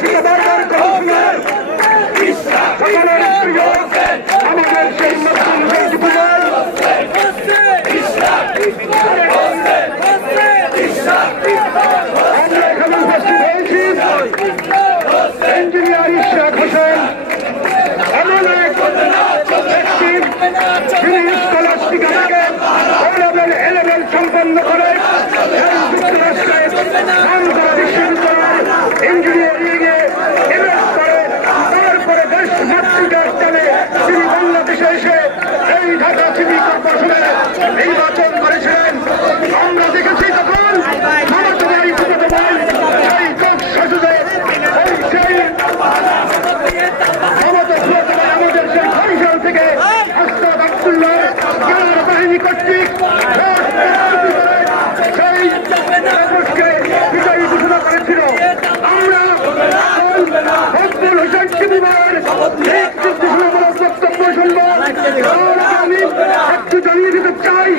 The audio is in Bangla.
ঠিকাদারদের কথা শুনে সকলের প্রিয় আমাদের সেই নতুন যুবদল আমরা এখানে উপস্থিত হয়েছি ইঞ্জিনিয়ার ইশরাক হোসেন এমন এক ব্যক্তি যিনি স্কলাস্টিকা থেকে এলেভেল সম্পন্ন করে যুক্তরাষ্ট্রের আন্তর্জাতিক বিশ্ববিদ্যালয় ইঞ্জিনিয়ারিং এ এমএস করে তারপরে দেশ মাতৃকার টানে তিনি বাংলাদেশে এসে এই ঢাকা সিটি কর্পোরেশনের নির্বাচন করেছিলেন। আমরা দেখেছি তখন মমতা ভাই ফুটে ভাই সেই যোগ শাসুদের সেই মমতা ফুটে ভাই আমাদের সেই বরিশাল থেকে আস্তাদ আব্দুল্লাহ গ্রামের বাহিনী কর্তৃক সেই বিজয়ী ঘোষণা করেছিল। আমরা ফজলুল হোসেন শিবুবার বক্তব্য শুনবো। আমি একটু জানিয়ে দিতে চাই